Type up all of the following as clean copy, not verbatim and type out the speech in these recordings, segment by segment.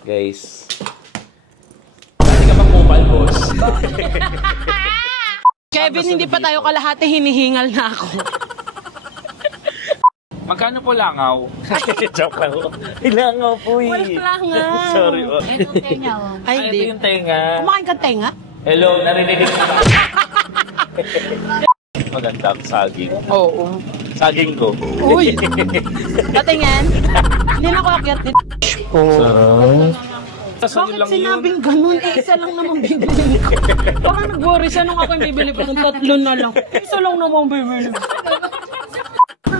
Guys. Pwede ka bang mobile, boss? Kevin, hindi pa tayo kalahati, hinihingal na ako. Magkano po langaw? Joke lang po. Langaw po eh. Wala nga. Sorry po. Ito tenga, oh. Ay, Ito hindi. yung tenga. Kumakain ka tenga? Hello, narinig ko. Magandang saging. Oo. Saging ko. Uy! Patingin. Hindi na ako akyat dito. Bakit sinabing ganun? Isa lang naman bibili ko. Baka nag-worry siya nung ako yung bibili ko. Tatlo na lang. Isa lang naman bibili ko.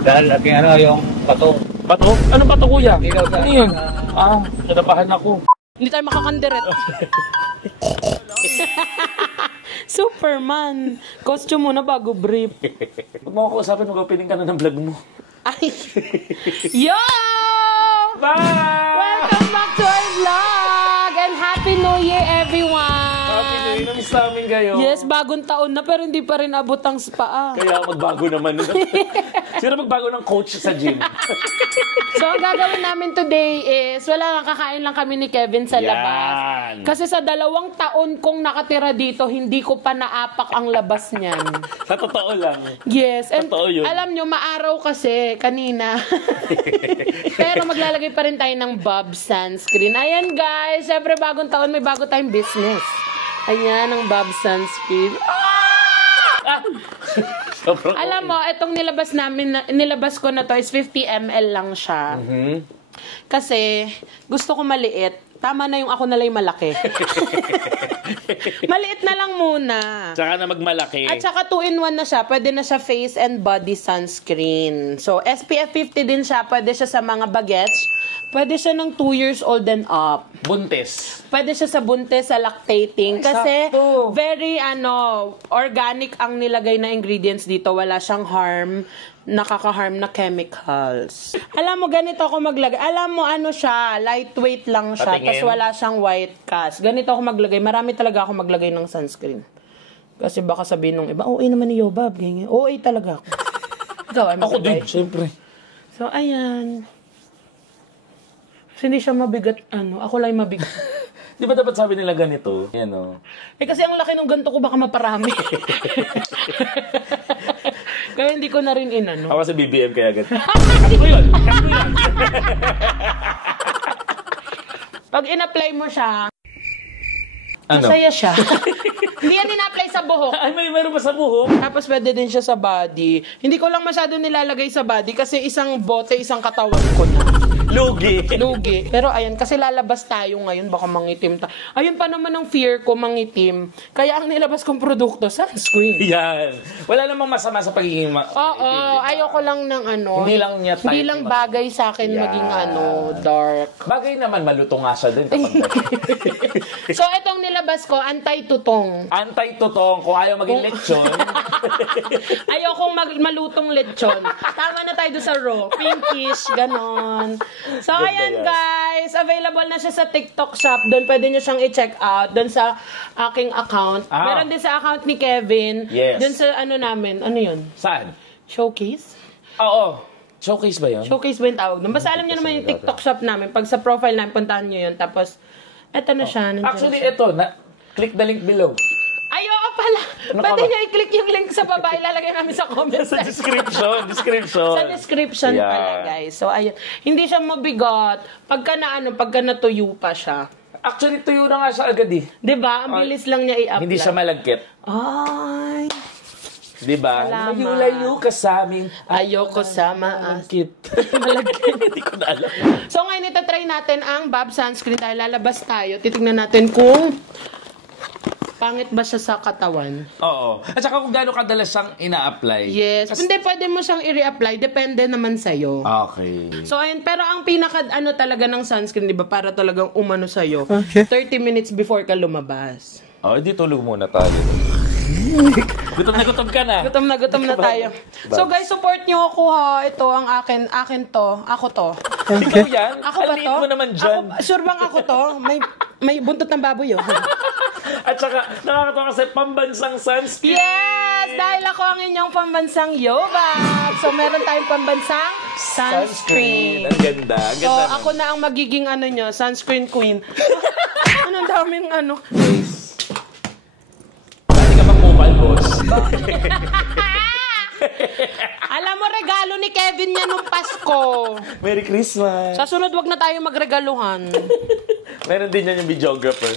Dahil aking yung pato. Pato? Ano pato, kuya? Ano yun? Nadapahan ako. Hindi tayo makakandiret. Superman. Costume muna bago brief. Huwag mo ako kausapin, mag-opening ka na ng vlog mo. Ay! Yo! Bye! Welcome back to our vlog! And Happy New Year, everyone! Happy New Year! Namiss namin kayo. Yes, bagong taon na pero hindi pa rin abot ang spa. Kaya magbago naman. Sino magbago ng coach sa gym? So, ang gagawin namin today is, wala nga, kakain lang kami ni Kevin sa labas. Kasi sa 2 taon kong nakatira dito, hindi ko pa naapak ang labas niyan. Sa totoo lang. Yes, and Totoo yun. alam nyo, maaraw kasi kanina. Pero maglalagay pa rin tayo ng Bob sunscreen. Ayan guys, syempre bagong taon, may bago tayong business. Ayan ang Bob sunscreen. Alam mo, itong nilabas ko na to is 50 ml lang siya. Kasi gusto ko maliit. Tama na yung ako na lang malaki. Maliit na lang muna. Tsaka na magmalaki. At saka 2-in-1 na siya. Pwede na siya face and body sunscreen. So, SPF 50 din siya. Pwede siya sa mga bagets. Pwede siya ng 2 years old and up. Buntis. Pwede siya sa buntis, sa lactating. Kasi Sakto. very organic ang nilagay na ingredients dito. Wala siyang nakaka-harm na chemicals. Alam mo, ganito ako maglagay. Alam mo, siya, lightweight lang siya. Patingin. Tapos wala siyang white cast. Ganito ako maglagay. Marami talaga ako maglagay ng sunscreen. Kasi baka sabihin nung iba, OA naman ni Yobab. OA talaga ako. Ikaw, ay Ako maglagay. din, siyempre. So, ayan. Kasi hindi siya mabigat, ako lang yung mabigat. Di ba dapat sabi nila ganito? Yan o. Kasi ang laki ng ganito ko, baka maparami. Kaya hindi ko na rin inano. Ako sa BBM kaya ganito. Cut ko yun! Pag in-apply mo siya, Ano? masaya siya. Hindi yan in-apply sa buhok. Ay, meron ba sa buhok? Tapos pwede din siya sa body. Hindi ko lang masyado nilalagay sa body kasi isang bote, isang katawan ko na. Lugi. Pero ayan, kasi lalabas tayo ngayon, baka mangitim tayo. Ayun pa naman ang fear ko, mangitim. Kaya ang nilabas kong produkto, sunscreen. Yan. Wala namang masama sa pagiging Oo, ayoko lang ng Hindi lang niya type. Hindi lang bagay sa akin maging dark. Bagay naman, maluto nga siya din. So, itong nilabas ko, anti-tutong. Anti-tutong, kung ayaw maging lechon. Ayokong malutong lechon. Tama na tayo doon sa raw. Pinkish, ganon. So, Ganda ayan yan. guys. Available na siya sa TikTok shop. Doon pwede nyo siyang i-check out. Doon sa aking account. Meron din sa account ni Kevin. Yes. Doon sa namin. Ano yun? Saan? Showcase? Oo. Showcase ba yun? Showcase ba yung tawag doon? Basta alam nyo naman yung TikTok shop namin. Pag sa profile namin, puntahan nyo yun. Tapos, eto na siya. nandiyan Actually, siya. ito. Click the link below. Ayoko pala. Ano Pwede ka ba? nyo i-click yung link sa baba. Ilalagay namin sa comment Sa section. description. Sa description Yeah. pala, guys. So, ayun. Hindi siya mabigat. Pagka natuyo pa siya. Actually, tuyo na nga siya agad eh. Diba? Ang bilis lang niya i-upload. Hindi siya malagkit. Ay. Diba? Salamat. Layo-layo ka sa amin. Ayoko sa maas. Malagkit. Malagkit. Hindi ko na alam. So, ngayon ito try natin ang Bob sunscreen dahil lalabas tayo. Titignan natin kung pangit ba siya sa katawan. Oo. At saka kung gaano kadalas siyang ina-apply. Yes. Hindi, pwede mo siyang i-reapply. Depende naman sa'yo. Okay. So, ayun. Pero ang pinaka, talaga ng sunscreen, di ba? Para talagang umano sa'yo. Okay. 30 minutes before ka lumabas. Oh, di tulog muna tayo. Gutom na gutom ka na. Gutom na tayo. So, guys, support nyo ako ha. Ito, ang akin to. Ako to. Ikaw yan? Ako ba Ang liit to? mo naman dyan. Sure bang ako to? May buntot ng baboy, oh. At saka, nakakatawa kasi pambansang sunscreen. Yes! Yes, dahil ako ang inyong pambansang Yobab. So, meron tayong pambansang sunscreen. Ang ganda. Ang So, ganda. ako na ang magiging sunscreen queen. Anong daming Dati ka mag-mobile, boss. Alam mo, regalo ni Kevin yan nung Pasko. Merry Christmas. Sa sunod, wag na tayo magregaluhan. Meron din yan yung videographer.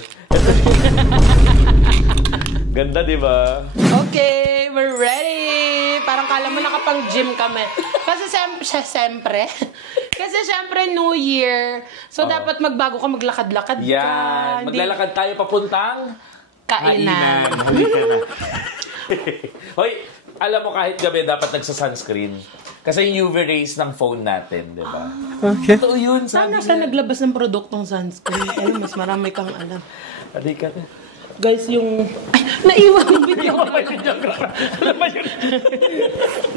Ganda, di ba? Okay, we're ready. Parang kala mo nakapang-gym kami. Kasi siyempre, New Year. So, dapat magbago ka, maglakad-lakad ka. Yan. Hindi- Maglalakad tayo papuntang Kainan. Halika na. Hoy, alam mo kahit gabi dapat nagsa-sunscreen. Kasi yung UV rays ng phone natin, di ba? Okay. Ito yun, Sana sabi sa naglabas ng produktong sunscreen. Ayun, mas marami kang alam. Halika na. Guys, yung... Ay, naiwan yung video. Ano ba yun?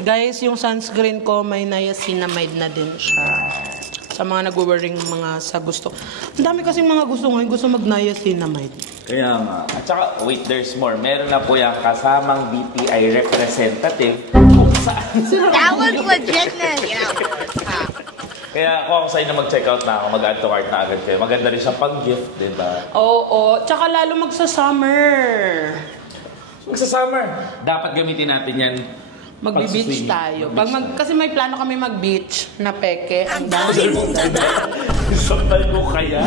Guys, yung sunscreen ko, may niacinamide na din siya. Sa mga nag-wearing mga sa gusto. Ang dami kasing mga gusto ngayon, gusto mag-niacinamide. Kaya nga. At saka, wait, there's more. Meron na po yung kasamang BPI representative kung saan. That was legitness. Kaya ako sa'yo na mag-check out na ako, mag-add to cart na agad kayo. Maganda rin siyang pang-gift, di ba? Oo, tsaka lalo magsa-summer. Magsa-summer. Dapat gamitin natin yan. Magbi-beach tayo. Kasi may plano kami mag-beach na peke. Ang dami. Saktan mo kaya?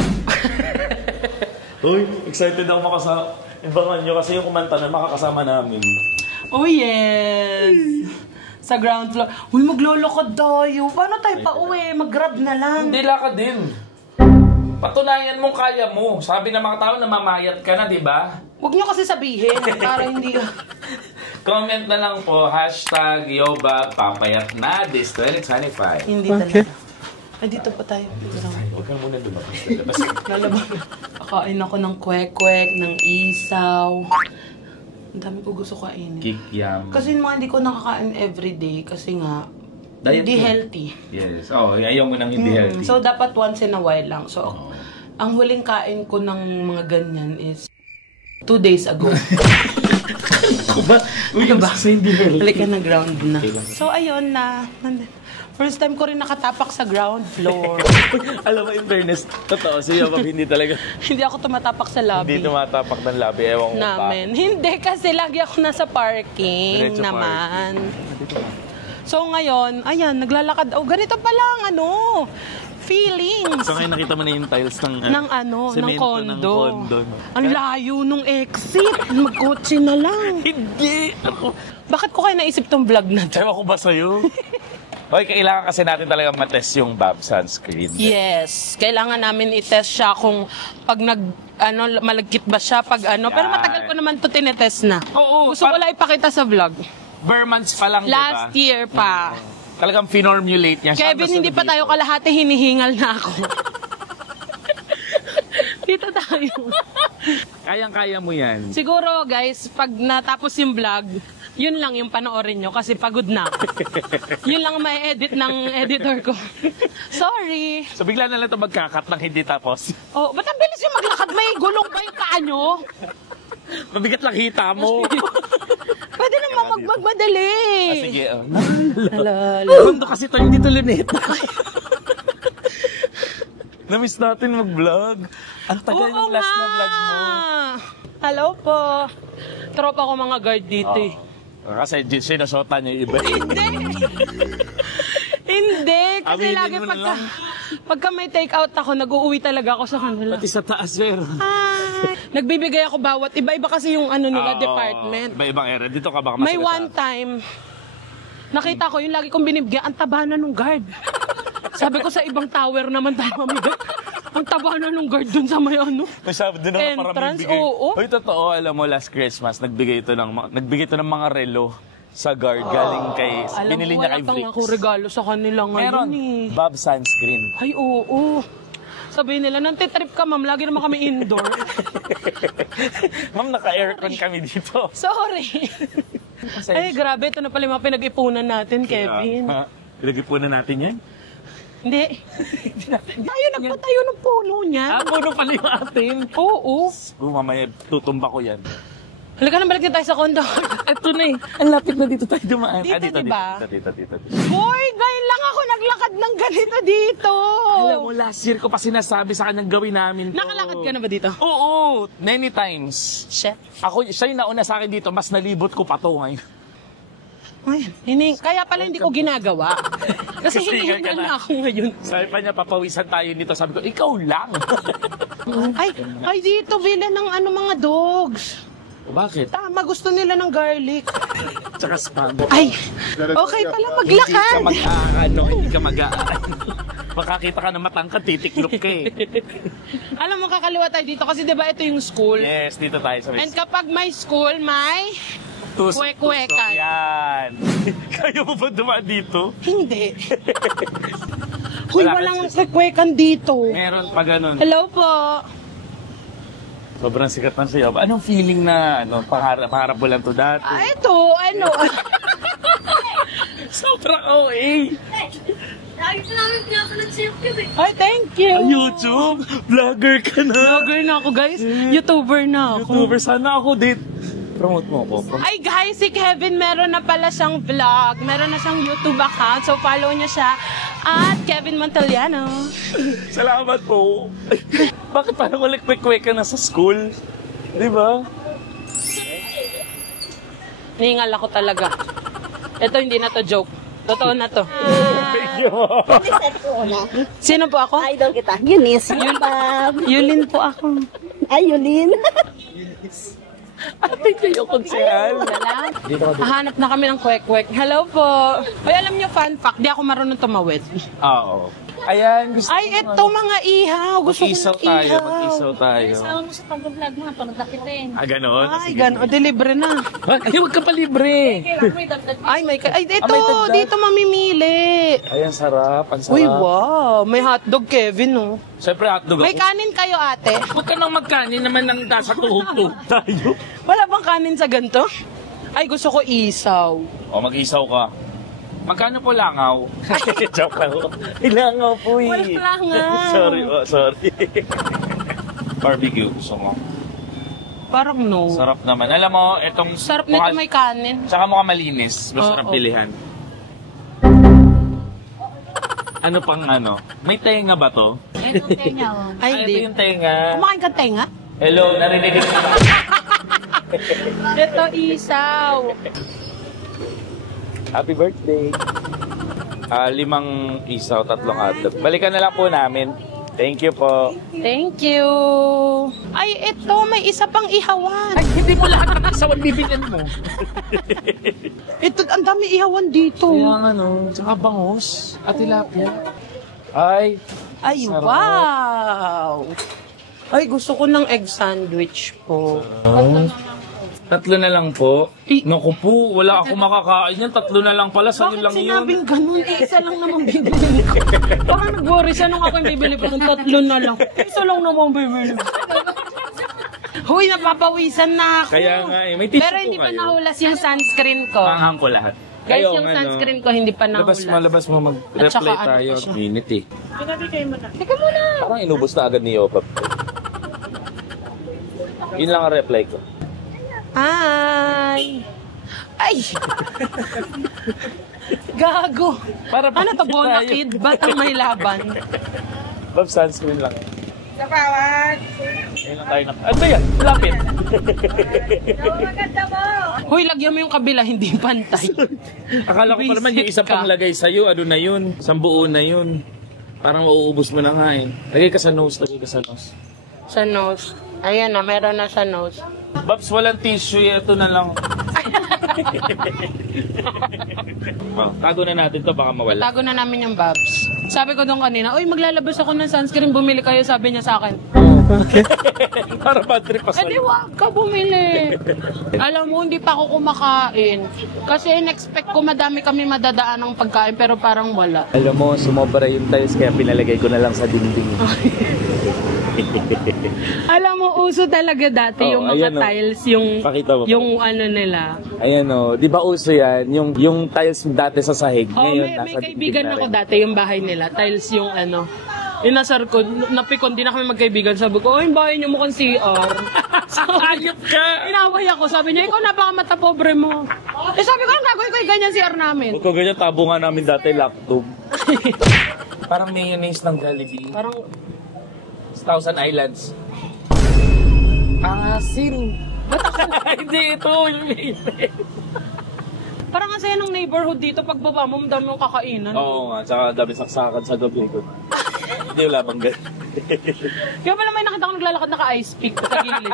Uy, excited ako makasama. Ibangan nyo kasi yung kumanta na makakasama namin. Oh yes! Sa ground floor. Uy, maglolokod tayo. Paano tayo pa uwi? Mag-grab na lang. Hindi lakad din. Patunayan mong kaya mo. Sabi ng mga tao na mamayat ka na, di ba? Huwag nyo kasi sabihin. Para hindi ka... Comment na lang po, #Yoba papayat na this 2025. Hindi talaga. Ay, dito pa tayo. Huwag kang muna lumabas. Lalabas. Kakain ako ng kwek-kwek, ng isaw. Ang dami ko gusto kainin. Kikyam. Kasi mga hindi ko nakakain everyday kasi nga, Diet hindi mo. healthy. Yes. Oh, ayaw mo nang hindi healthy. So, dapat once in a while lang. So, ang huling kain ko ng mga ganyan is 2 days ago. Uy, Ano ba? hindi healthy. Halika na ground na. So, ayun na. First time ko rin nakatapak sa ground floor. Alam mo, in fairness, totoo, si Yoba hindi talaga, Hindi ako tumatapak sa lobby hindi tumatapak ng labi. Ewan ko namin. Hindi, kasi lagi ako nasa parking Diretso naman. So, ngayon, ayan, naglalakad. Oh, ganito pa lang, feelings. So ngayon nakita mo na yung tiles ng ng semento ng kondo. no? Ang layo nung exit. Magkotse na lang. Hindi! Ako. Bakit ko kayo naisip tong vlog na to? Ewan ko ba sa'yo? Okay, kailangan kasi natin talaga matest yung BAB sunscreen. Yes, kailangan namin i-test siya kung pag malagkit ba siya pag Pero matagal ko naman to tinetest na. Oo, Gusto ko lang ipakita sa vlog. Bare months pa lang, Last diba? year pa. Talagang finormulate niya siya. Kevin, hindi pa tayo kalahati, hinihingal na ako. Dito tayo. Kayang-kaya mo yan. Siguro guys, pag natapos yung vlog, yun lang yung panoorin nyo kasi pagod na ako. Yun lang may edit ng editor ko. Sorry. So bigla na lang ito magkakat ng hindi tapos. Oh, ba't ang bilis yung maglakad? May gulong ba yung paa nyo? Mabigat lang hita mo. Pwede naman magmadali. Sige, oh. Alala. Kondo kasi ito, hindi ito luneta. Namiss natin mag-vlog. Ang tagal ng last na vlog mo. Hello po. Tropa ko mga guard dito eh. Kasi sinasota niya yung iba. Hindi. Hindi. Kasi Aminin lagi mo na pagka may take out ako, nag-uuwi talaga ako sa kanila. Pati sa taas, meron. Hi. Nagbibigay ako bawat. Iba-iba kasi yung nila Oo, department. Iba-ibang area. Dito ka baka May masalita. one time, nakita ko yung lagi kong binibigyan, ang taba na nung guard. Sabi ko sa ibang tower naman tayo mamigay. Ang taba na nung guard dun sa may May sabi din ako para may entrance. bigay. Oo. Uy, totoo, alam mo, last Christmas, nagbigay ito ng mga relo sa guard. Galing kay, Alam binili mo, niya wala kay pang Vrix. ako regalo sa kanila ngayon Meron, eh. Bob sunscreen. Ay, oo. Sabihin nila, nantitrip ka ma'am, lagi naman kami indoor. Ma'am, naka-aircon kami dito. Sorry. Ay, grabe, ito na pala yung mga pinag-ipunan natin, Kevin. Pinag-ipunan natin yan? Hindi. Tayo nagpatayo ng puno niya. Puno pala yung atin. Oo. Mamaya tutumba ko yan. Halika na, balik na tayo sa condo. Ito na eh. Ang lapit na dito tayo dumaan. Dito, diba? Dito. Hoy, ngayon lang ako naglakad ng ganito dito. Alam mo, last year ko pa sinasabi sa kanyang gawin namin to. Nakalakad ka na ba dito? Oo, many times. Shit. Siya yung nauna sa akin dito, mas nalibot ko pa to ngayon. Ay, kaya pala hindi ko ginagawa. Kasi hinihingal na ako ngayon. Sabi pa niya, papawisan tayo dito. Sabi ko, ikaw lang. Ay, dito, bilan ng mga dogs. Bakit? Tama, gusto nila ng garlic. Tsaka spam. Ay, okay pala maglakad. Hindi ka mag-aan. Makakita ka na matangkad, titiklop ka eh. Alam mo, kakaliwa tayo dito kasi diba ito yung school? Yes, dito tayo sa And kapag may school, may kwek-kwekan. Yan. Kaya mo ba dumaan dito? Hindi. Huy, Wala walang kasi. kwek-kwekan dito. Meron pa ganun. Hello po. Sobrang sikat ng sayaw. Anong feeling na pangarap mo lang to dati? Ito, Sobrang OA. Lagi ko namin pinapanood sa YouTube eh. Ay, thank you. YouTube, vlogger ka na. Vlogger na ako, guys. YouTuber na ako. YouTuber, sana ako dito. Promote mo ako. Ay guys, si Kevin meron na pala siyang vlog. Meron na siyang YouTube account. So follow niya siya at Kevin Montaliano. Salamat po. Bakit parang wala kwek-kwek ka na sa school? Di ba? Nihingal ako talaga. Ito hindi na to joke. Totoo na to. Thank you. Sino po ako? Idol kita. Eunice. Yulin po ako. Ay, Yulin. Ate kayo konsyal. Hanap na kami ng kwek-kwek. Hello po. Ay, alam niyo, fun fact, di ako marunong tumawid. Oo. Ayan, gusto Ay, ito mga ihaw. Gusto ko Mag-isaw ng tayo, ihaw. mag-isaw tayo. Sama mo sa pag-vlog mo, pag nagkakitin. Ganon? Ay, gano'n. O, delibre na. Ay, huwag ka pa libre. Ay, ay, ito. may dagdag. Dito mamimili. Ayan, sarap. Ang sarap. Uy, wow. May hotdog, Kevin, oh. Siyempre, hotdog May ako. kanin kayo, ate? Huwag ka nang magkanin naman ng nasa tuhog-tuhog tayo. Wala bang kanin sa ganito? Ay, gusto ko isaw. O, mag-isaw ka. Magkano po langaw? Joke lang. Langaw po eh. Walang langaw. sorry. Barbecue, gusto mo. Parang no. Sarap naman. Alam mo, itong... Sarap nito may kanin. Tsaka mukhang malinis. Masarap Oo. pilihan. Ano pang ano? May tenga ba to? Ito niya, oh. Ay, Ito hindi. yung tenga. Kumakain ka tenga? Hello, narinig ko. Ito isaw. Happy birthday. 5 isaw, 3 hotdog. Balikan na lang po namin. Thank you po. Thank you. Ay, ito. May isa pang ihawan. Ay, hindi mo lahat ng isawan bibilin mo. Ito, ang dami ihawan dito. Kaya ano, tsaka bangus at tilapia. Ay, Ay, sarap. wow. Ay, gusto ko ng egg sandwich po. 3 na lang po. Naku po, wala ako makakain yan. 3 na lang pala, sa'yo Bakit lang yun. sinabing ganun? Isa lang naman bibili ko. Baka nag-worry siya nung ako yung bibili ko ng 3 na lang. Isa lang naman bibili ko. Huy, napapawisan na ako. Kaya nga eh, may tissue Pero po hindi pa kayo. nahulas yung sunscreen ko. Panghang ko lahat. Guys, Kayo, yung ano, sunscreen ko hindi pa nahulas. Labas mo, At mag-reply saka ano tayo. pa siya? Minute eh. Teka muna. Parang inubos na agad ni Yopap. Yun lang ang reply ko. Hi! Ay! Gago! Para Ano to, Bona Kid? Ba't ang may laban? Bob, sunscreen lang. Kapawag! Ayun lang tayo na. Ano ba yan? Lapit. Hoy, lagyan mo yung kabila, hindi pantay. Akala ko pa naman yung isa Visit ka. pang lagay sa'yo. Ano na yun? Isang buo na yun. Parang mauubos mo na nga eh. Lagay ka sa nose. Lagay ka sa nose. Sa nose. Ayan na, meron na sa nose. Babs, walang tissue. Ito na lang. Oh, tago na natin to baka mawala. Tago na namin yung Babs. Sabi ko doon kanina, uy, maglalabas ako ng sunscreen, bumili kayo, sabi niya sa akin. Para bad trip pa Edi, wag ka bumili. Alam mo, hindi pa ako kumakain. Kasi in-expect ko madami kami madadaan ng pagkain, pero parang wala. Alam mo, sumobra yung tiles kaya pinalagay ko na lang sa dingding. Alam mo, uso talaga dati Oh, yung mga ayan, oh. tiles, yung Pakita mo. yung ano nila. Ayan o, di ba uso yan? Yung tiles dati sa sahig. Oh, Ngayon, may nasa kaibigan dingding na ako rin. dati yung bahay nila. Tiles yung ano. Inasar ko, napikon, di na kami magkaibigan. Sabi ko, yung bahay niyo mukhang CR. Ayop ka! Inaway ako, sabi niya, ikaw napakamata pobre mo. Eh sabi ko, ang gagawin ko yung ganyan CR namin. Huwag ko ganyan, tabo nga namin dati, laptop. Parang mayonnaise ng Jollibee. Parang, Thousand Islands. Asin. Hindi, ito yung mayonnaise. parang ang saya ng neighborhood dito. Pagbaba mo, dami mong kakainan. Oo nga, tsaka dami saksakan sa gabi ko. Hindi wala bang ganun. Kaya pala may nakita ko naglalakad naka-ice pick sa gilid.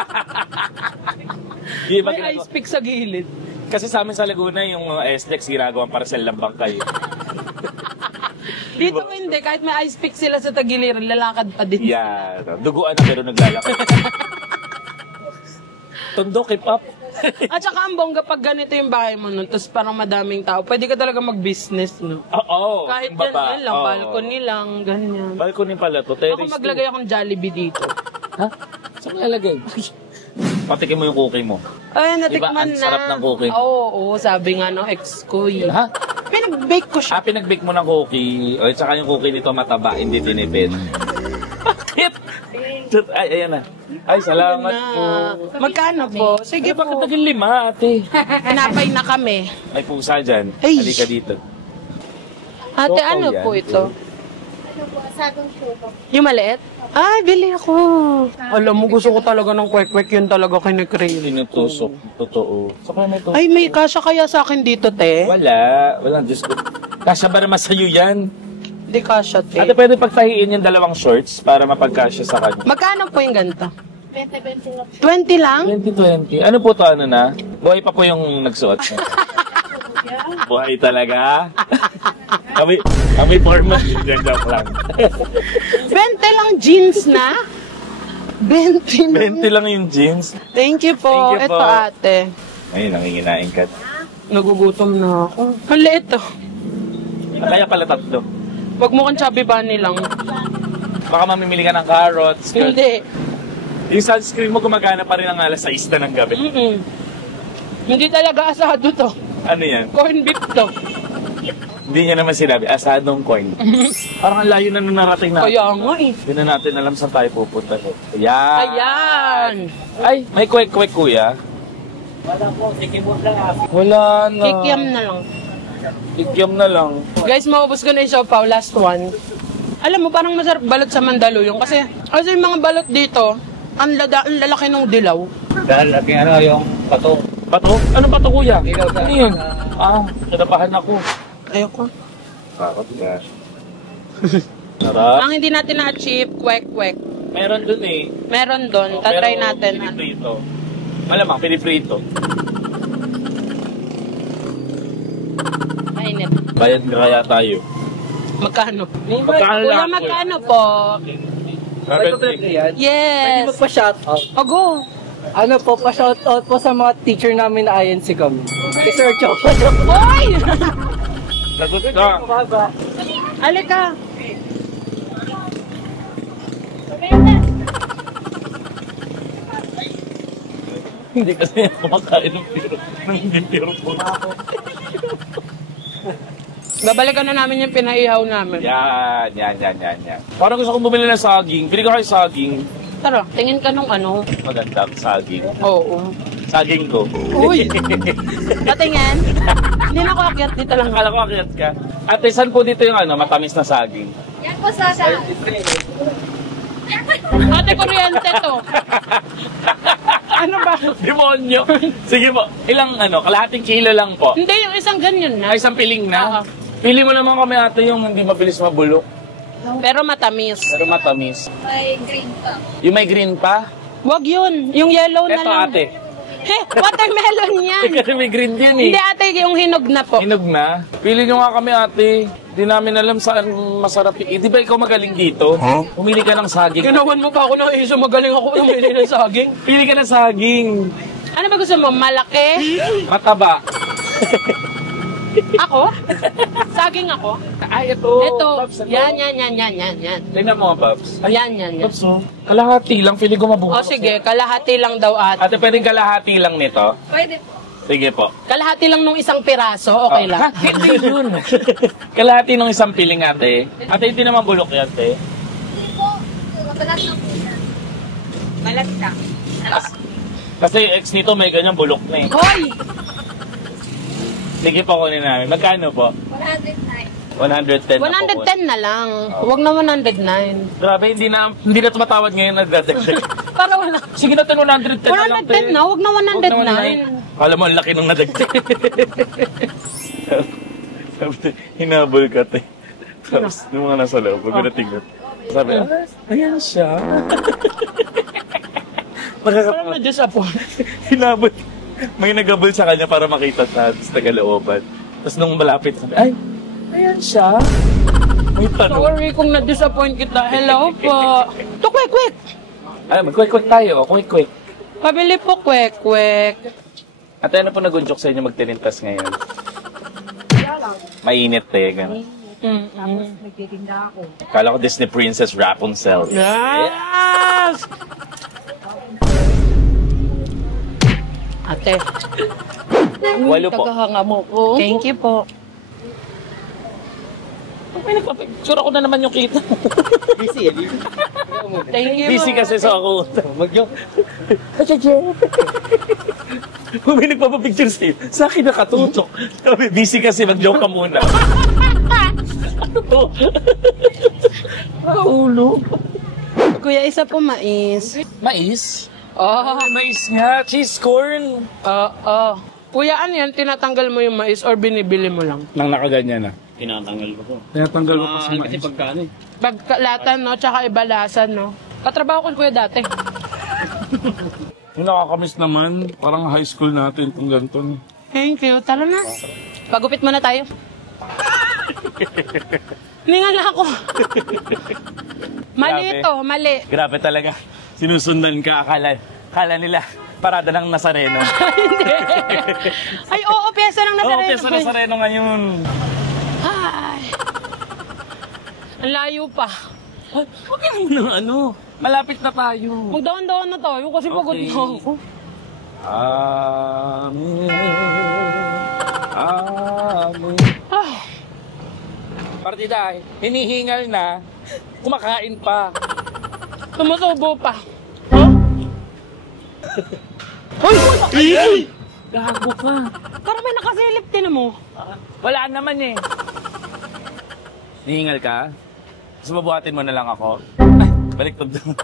Di ba May ginagawa? ice pick sa gilid. Kasi sa amin sa Laguna, yung mga SLEX ginagawang parcel ng bangkay. Dito hindi, kahit may ice pick sila sa tagiliran, lalakad pa din. Yan. Duguan na pero naglalakad. Tondo, keep up. At saka ang bongga pag ganito yung bahay mo nun, tapos parang madaming tao, pwede ka talaga mag-business, no? Oo, Kahit yung baba. yan lang, Oo. balcony lang, ganyan. Balcony pala to. Ako maglagay akong Jollibee dito. Ha? Saan nalagay? Patikin mo yung cookie mo. Ay, Diba, natikman ang na. sarap ng cookie? Oo, sabi nga ng ex ko yun. Ha? Pinag-bake ko siya. Pinag-bake mo ng cookie. O, tsaka yung cookie nito mataba, hindi tinipid. Bakit? Ay, ayan na. Ay, salamat po. Magkano po? Sige po. Bakit naging 5, ate? Pinapay na kami. May pusa dyan. Ay. Halika dito. Ate, Choco ano yan. po ito? Ano po, sagong suko. Yung maliit? Ay, bili ako. Alam mo, gusto ko talaga ng kwek-kwek. Yun talaga kinikrave. Tinutusok. Totoo. Saka may tusok. Ay, may kasya kaya sa akin dito, te? Wala. Wala. Diyos ko. Kasya ba naman sa'yo yan? Hindi kasya, te. Ate, pwede pagtahiin yung dalawang shorts para mapagkasya sa kanya. Magkano po yung ganito? 20-20 lang. 20 lang? 2020. Ano po to, ano na? Buhay pa po yung nagsuot. Buhay talaga. kami formal. Joke lang. 20 lang jeans na? 20 lang. 20 lang yung jeans. Thank you po. Thank you Ito, po. ate. Ayun, nanginginain ka. Nagugutom na ako. Maliit to. Kaya pala tatlo. Wag mo kang chubby bunny lang. Baka mamimili ka ng carrots. Hindi. Yung sunscreen mo gumagana pa rin ang alas 6 na ng gabi. Mm-mm. Hindi talaga asado to. Ano yan? Corn beef to. Hindi niya naman sinabi, asadong coin. Parang ang layo na nung narating na. Kaya nga eh. Hindi na natin alam saan tayo pupunta. Ayan. Ayan. Ay, may kwek-kwek kuya. Wala po, sikimot lang ako. Wala na. Kikiam na lang. Kikiam na lang. Guys, maubos ko na yung siopaw. Last one. Alam mo, parang masarap balot sa Mandaluyong. Kasi yung mga balot dito, ang lalaki ng dilaw. Dahil aking ano, yung pato. Bato? Ano bato kuya? Ilaw sa- Ano yun? Nadapahan ako. Ayoko. Sarap ka. Sarap. Ang hindi natin na-achieve, kwek-kwek. Meron dun eh. Meron doon. Tatry Pero natin. piniprito. Malamang, piniprito. Mainit. Bayad na kaya tayo. Magkano? Magkano Kuya, lang? magkano po? Yan. Yes. Pa-shoutout. O, go. Ano po, pa-shoutout po sa mga teacher namin na INC kami. Si Sir Choco. Hoy! Lagot ka. Alika. Hindi kasi ako makain ng piro. Hindi piro po. Babalikan na namin yung pinaihaw namin. Yan. Parang gusto kong bumili ng saging. Pili ko kayo saging. Tara, tingin ka nung ano. Magandang saging. Oo. Saging ko. Uy! Patingin. Hindi na ako akyat dito lang. Akala ko akit ka. Ate, saan po dito yung matamis na saging? Yan po sa Ate, kuryente to. Ano ba? Demonyo. Sige po. Ilang kalahating kilo lang po. Hindi, yung isang ganyan na. Ay, isang piling na. Oo. Pili mo naman kami ate yung hindi mabilis mabulok. Pero matamis. Pero matamis. may green pa. Yung may green pa? Wag yun. Yung yellow na Eto lang. ate. He, watermelon yan. Kasi may green din eh. Hindi ate, yung hinog na po. Hinog na. Pili nyo nga kami ate. Di namin alam saan masarap. Di ba ikaw magaling dito? Pumili ka ng saging. Ginawan mo pa ako ng iso. Magaling ako umili ng saging. Pili ka ng saging. Ano ba gusto mo? Malaki? Mataba. Ako? Saging ako? Ay, ito. Ito. Babs, ito. Yan. Tingnan mo, Babs. Ay, Yan. Babs, oh. Kalahati lang. Pili ko mabuhay. O sige, kalahati lang daw ate. Ate, pwedeng kalahati lang nito? Pwede po. Sige po. Kalahati lang nung isang piraso, okay lang. Ha? Hindi yun. Kalahati ng isang piling ate. Ate, hindi naman bulok yan, ate. Balat na po yan. Balat ka. Kasi ex nito may ganyan bulok na eh. Hoy! Sige po kunin namin. Magkano po? 109. 110 na po. 110 na lang. Huwag na 109. Grabe, hindi na tumatawad ngayon nagdadagdag. Para wala. Sige natin 110 na lang. 110 na, huwag na 109. Alam mo, ang laki nung nadagdag. Hinabol ka, te. Tapos, yung mga nasa loob, pag natingnan. Sabi, ayan siya. Parang na-disappoint. Hinabol. May nagabol sa kanya para makita sa tagalooban. Tapos nung malapit, sabi, ay, ayan siya. May tanong. Sorry kung na-disappoint kita. Hello po. To kwek-kwek. Ay, mag-quick-quick tayo. Quick-quick. Pabili po kwek-kwek. Ate, ano po nagunjok sa inyo magtinintas ngayon? Mainit eh, gano'n. Nagtitinda ako. Kala ko Disney Princess Rapunzel. Yes! Ate, Walo po. Tagahanga mo ko. thank you po. May nagpapicture ako na naman yung kita. Busy, Thank you. Busy kasi so ako. Mag-joke. May nagpapapicture sa'yo. Sa akin nakatutok. Sabi, busy kasi mag-joke ka muna. Ano to? Ulo. Kuya, isa po mais. Mais? Oh, Mais nga. Cheese corn. Kuya, ano yan? Tinatanggal mo yung mais or binibili mo lang? Nang nakaganyan na. Tinatanggal ko po. Tinatanggal mo pa sa Kasi mais. pagkano eh. Pagkalatan, no? Tsaka ibalasan, no? Katrabaho ko kuya dati. Yung nakakamiss naman, parang high school natin kung ganito. Thank you. Tara na. Pagupit muna tayo. Ningal na ako. Mali Grabe. ito, mali. Grabe talaga. Sinusundan ka, akala nila parada ng Nazareno. Ay, oo, pyesa ng Oo, Nazareno. pyesa Nazareno ngayon. Ay. Ang layo pa. Huwag ka naman ng ano. Malapit na tayo. Magdaon-daon na tayo kasi pagod Okay. na ako. Amen. Amen. Ay, Partida, hinihingal na, kumakain pa. tumusubo pa. Ay! Gago ka. Parang may nakasilip din mo. Wala naman eh. Hihingal ka? Gusto mabuhatin mo na lang ako? Ay, baliktad doon.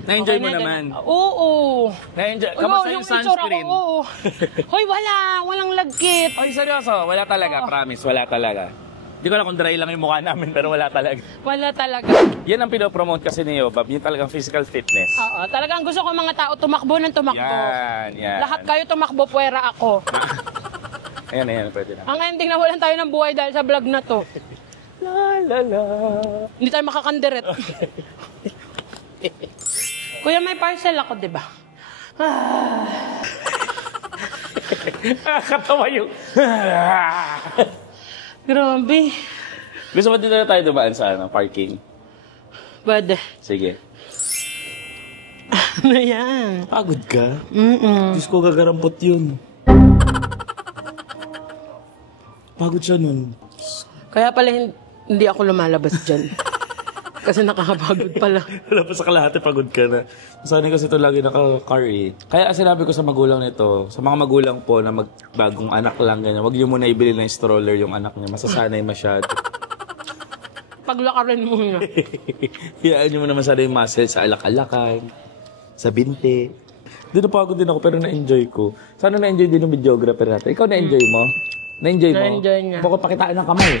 Na-enjoy Okay mo na, naman. Oo. Na-enjoy. Oo, Kamusta yung yung itsura ko, sunscreen? oo. Hoy, walang lagkit. Ay, seryoso? Wala talaga, promise. Wala talaga. Hindi ko alam kung dry lang yung mukha namin, pero wala talaga. Wala talaga. Yan ang pinopromote kasi ni Yobab, yung talagang physical fitness. Oo, talagang gusto ko mga tao tumakbo ng tumakbo. Yan. Lahat kayo tumakbo, puwera ako. Ayan, pwede na. Ang ending na walan tayo ng buhay dahil sa vlog na to. La. Hindi tayo makakandiret. Kuya, may parcel ako, di ba? Katawa yung... Grabe. Gusto mo dito na tayo dumaan sa parking? Pwede. Sige. Ano yan? Pagod ka? Mm-mm. Diyos ko, gagarampot yun. Pagod siya nun. Kaya pala hindi ako lumalabas dyan. Kasi nakakapagod pala. Wala pa sa kalahati, pagod ka na. Sanay kasi ito lagi naka-car eh. Kaya sinabi ko sa magulang nito, sa mga magulang po na magbagong anak lang ganyan, wag niyo muna ibili ng stroller yung anak niya. Masasanay masyado. Paglakarin mo nga. Hiyaan niyo muna masyado yung muscle sa alak-alakan, sa binte. Doon napagod din ako pero na-enjoy ko. Sana na-enjoy din yung videographer natin. Ikaw na-enjoy mo? Na-enjoy mo? Na-enjoy niya. Baka pakitaan ng kamay.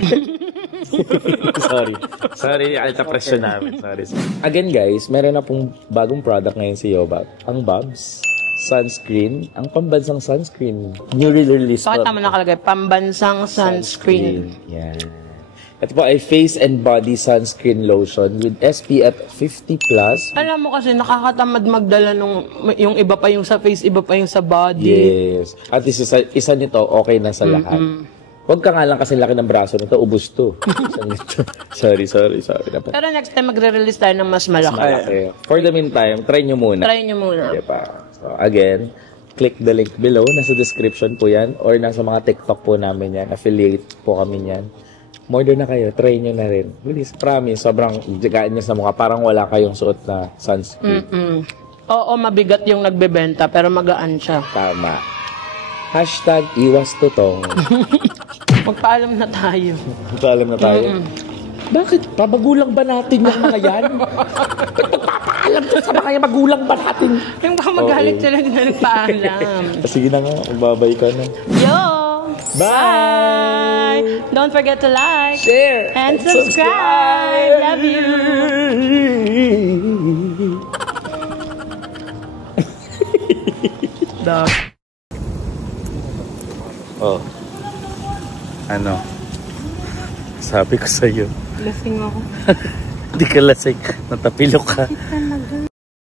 Sorry, alta pressure namin. Sorry. Again guys, meron na pong bagong product ngayon si Yobab. Ang Bobs Sunscreen. Ang pambansang sunscreen. Newly released Bakit naman nakalagay? Pambansang sunscreen. Yan. Ito po ay face and body sunscreen lotion with SPF 50+. Alam mo kasi nakakatamad magdala nung yung iba pa yung sa face, iba pa yung sa body. Yes. At isa nito, okay na sa lahat. Huwag ka nga lang kasi laki ng braso nito, ubus to. Isa nito. sorry. Pero next time magre-release tayo ng mas malaki. Malaki. For the meantime, try nyo muna. Try nyo muna. Diba? So, again, click the link below. Nasa description po yan. Or nasa mga TikTok po namin yan. Affiliate po kami yan. Modern na kayo. Try nyo na rin. Please, promise. Sobrang jagaan nyo sa mukha. Parang wala kayong suot na sunscreen. Oo, mabigat yung nagbebenta, pero magaan siya. Tama. Hashtag iwas tutong. Magpaalam na tayo. Paalam na tayo. Bakit? Pabagulang ba natin yung mga yan? Magpapaalam to sa mga magulang ba natin? Yung baka magalit sila na nagpaalam. Sige na nga, magbabay ka na. Yo! Bye! Don't forget to like, Share! and subscribe. Love you! Dog. Oh. Ano? Sabi ko sa'yo. Lasing ako. Hindi ka lasing. Natapilok ka. Talaga.